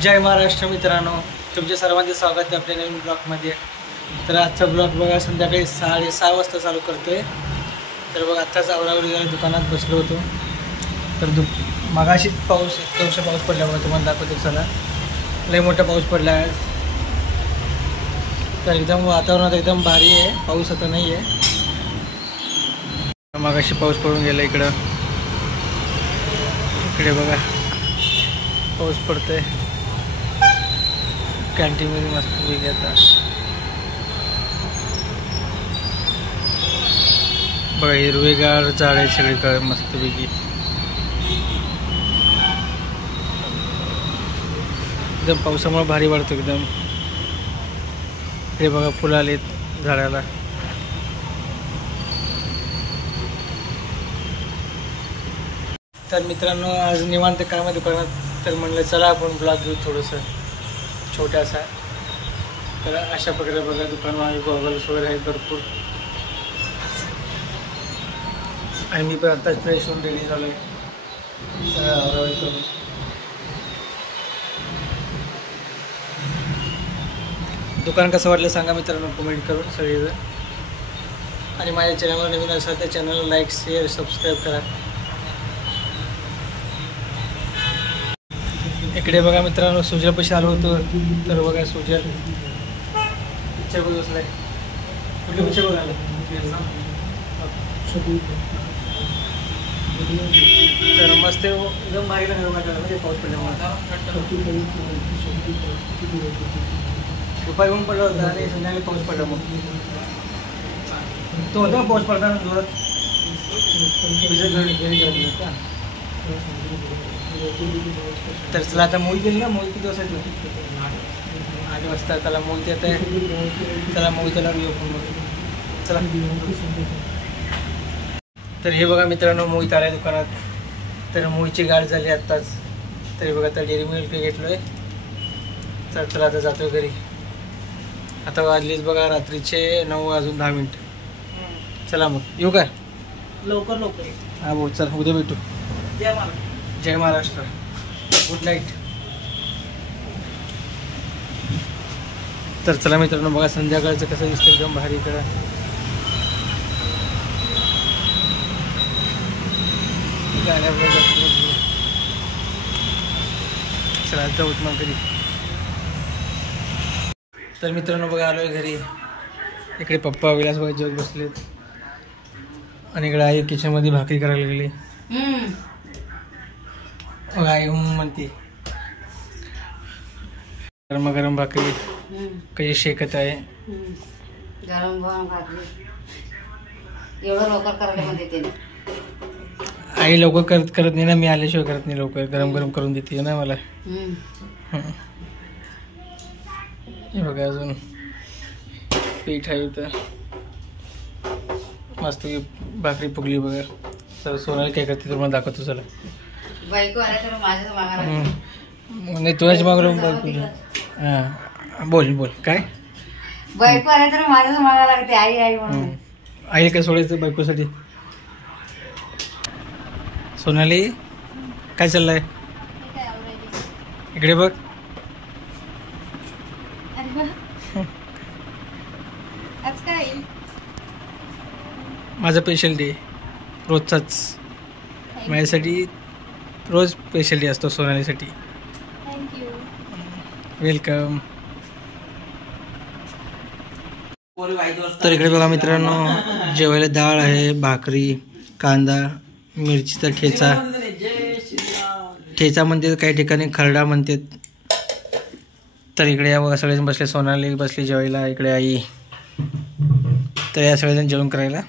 जय महाराष्ट्र मित्रांनो, तुमचे सर्वांचे स्वागत आहे आपल्या नवीन ब्लॉगमध्ये। तर आजचा ब्लॉग बघा संध्याकाळी 6:30 वाजता चालू करतोय। तर बघा आत्ताच आवरावरी झालं, दुकानात बसलो होतो। तर मगाशीच इतका पाऊस पडला बघा, तुम्हाला दाखवतो चला। लय मोठा पाऊस पडला आहे। तर एकदम वातावरणात एकदम भारी आहे, पाऊस आता नाही आहे। मगाशी पाऊस पडून गेला इकडे बघा पाऊस पडतोय। कॅन्टीनमध्ये मस्त पैकी आता बघा हिरवेगार झाड आहे सगळीकडे मस्तपैकी। एकदम पावसामुळे भारी वाटतं एकदम। हे बघा फुलं आलेत झाडाला। तर मित्रांनो आज निवांत काम आहे दुकानात। तर म्हणलं चला आपण ब्लॉग घेऊ थोडंसं छोटासा। तर अशा प्रकारे बघा दुकानामध्ये गॉगल्स वगैरे आहेत भरपूर। आणि मी पण आत्ताच फ्रेश होऊन रेडी झालो आहे सगळं आवरावरी करून। दुकान कसं वाटलं सांगा मित्रांनो कमेंट करून सगळेजण। आणि माझ्या चॅनलवर नवीन असाल तर चॅनलला लाईक शेअर सबस्क्राईब करा। इकडे बघा मित्रांनो सुजल पैसे आलो होतो। तर बघा सुजल पिक्चर बघ बसलाय। कुठे पिक्चर बघ आलं तर मस्त एकदम भारी लागलं म्हणजे पाऊस पडल्यामुळे। दुपारी ऊन पडला होता आणि संध्याकाळी पाऊस पडला। मग तो होता पाऊस पडताना जोरात का। तर चला आता मोहित येईल ना, मोहित किती वाजता येतो? 8 वाजता। त्याला मोहित येत आहे, चला मोहितला येऊ चला। तर हे बघा मित्रांनो मोहित आलाय दुकानात। तर मोहितची गाठ झाली आत्ताच। तरी बघा आता डेअरी मिल्क घेतलोय। तर चला आता जातोय घरी। आता वाजलीच बघा रात्रीचे 9:10 चला मग येऊ का? लवकर लवकर हा भाऊ चल उद्या भेटू। जय महाराष्ट्र, गुड नाईट। तर चला मित्रांनो बघा संध्याकाळचं कसं दिसतं एकदम भारी इकडं। चला जाऊत मग घरी। तर मित्रांनो बघा आलोय घरी। इकडे पप्पा विलास बघा जेवत बसलेत आणि इकडे आई किचनमध्ये भाकरी करायला लागली। आई म्हणते गरम गरम भाकरी कशी शेकत आहे। गरम गरम भाकरी एवढं लवकर करायला म्हणते ते। आई लवकर करत नाही ना, मी आल्याशिवाय करत नाही लवकर। गरम गरम करून देते ना मला। हे बघा अजून पीठ आहे इथं मस्त भाकरी फुगली बघा। तर सोनाली काय करते तुम्हाला दाखवतो चला। बायको आल्या तर माझ्याच मागायला नाही तुझ्याच मागून बायको। हां बोल काय? बायको आल्या तर माझ्याच मागायला लागते आई आई म्हणून। आई काय सोडायचं बायकोसाठी? सोनाली काय चाललंय? इकडे बघ। आज काय माझा स्पेशल डे रोजचाच माझ्यासाठी रोज स्पेशल डे असतो सोनालीसाठी। Thank you welcome. तर इकडे बघा मित्रांनो जेवायला डाळ आहे, भाकरी, कांदा, मिरचीचा ठेचा म्हणतात, काही ठिकाणी खरडा म्हणतात। तर इकडे या बघा सगळेजण बसले, सोनाली बसली जेवायला, इकडे आई। तर या सगळेजण जेवण करायला